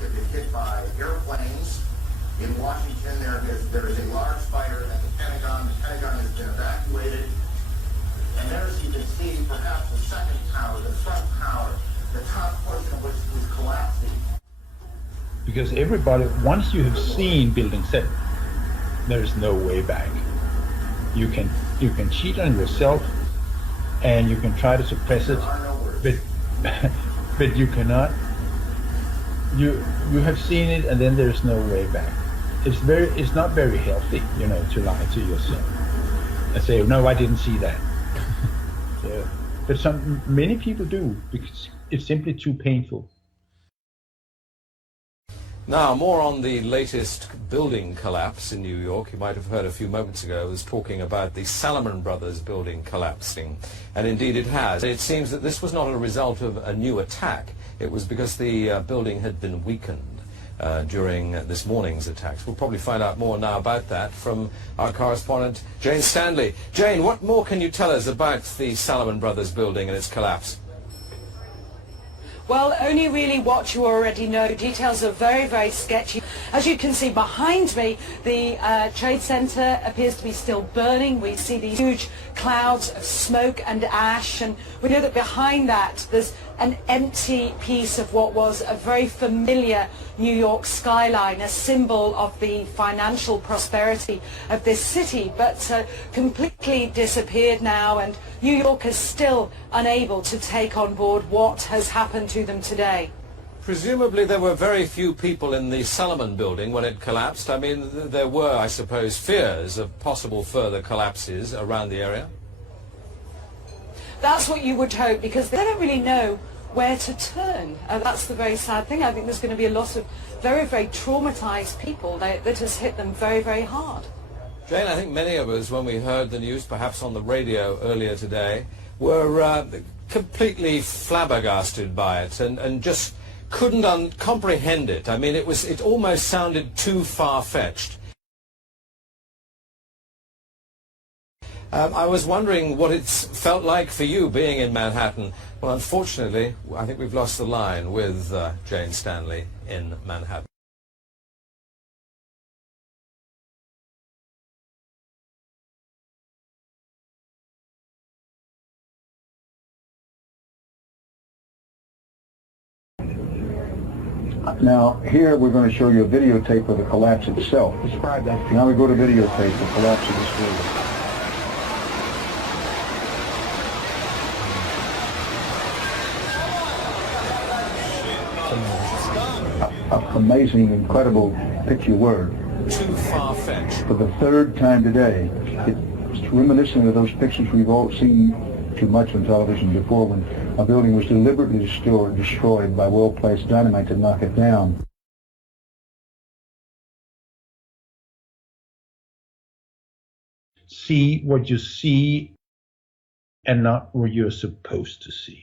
York have been hit by airplanes. In Washington, there is a large fire at the Pentagon. The Pentagon has been evacuated. And there, as you can see, perhaps the second tower, the front tower, the top portion of which is collapsing. Because everybody, once you have seen building 7, there is no way back. You can cheat on yourself, and you can try to suppress it, but you cannot. You have seen it, and then there's no way back. It's not very healthy, to lie to yourself and say, no, I didn't see that. Yeah. But many people do, because it's simply too painful. Now, more on the latest building collapse in New York. You might have heard a few moments ago I was talking about the Salomon Brothers building collapsing. And indeed it has. It seems that this was not a result of a new attack. It was because the building had been weakened during this morning's attacks. We'll probably find out more now about that from our correspondent, Jane Stanley. Jane, what more can you tell us about the Salomon Brothers building and its collapse? Well, only really what you already know. Details are very, very sketchy. As you can see behind me, the Trade Center appears to be still burning. We see these huge clouds of smoke and ash, and we know that behind that there's an empty piece of what was a very familiar New York skyline, a symbol of the financial prosperity of this city, but completely disappeared now, and New York is still unable to take on board what has happened to them today. Presumably there were very few people in the Salomon building when it collapsed. I mean, there were, I suppose, fears of possible further collapses around the area. That's what you would hope, because they don't really know where to turn. That's the very sad thing. I think there's going to be a lot of very, very traumatized people that has hit them very, very hard. Jane, I think many of us, when we heard the news, perhaps on the radio earlier today, were completely flabbergasted by it and just couldn't comprehend it. I mean, it almost sounded too far-fetched. I was wondering what it's felt like for you being in Manhattan. Well, unfortunately, I think we've lost the line with Jane Stanley in Manhattan. Now, here we're going to show you a videotape of the collapse itself. Describe that. Now we go to videotape, the collapse of this building. Amazing, incredible picture word. Too far-fetched. For the third time today, it's reminiscent of those pictures we've all seen too much on television before, when a building was deliberately destroyed by well-placed dynamite to knock it down. See what you see and not what you're supposed to see.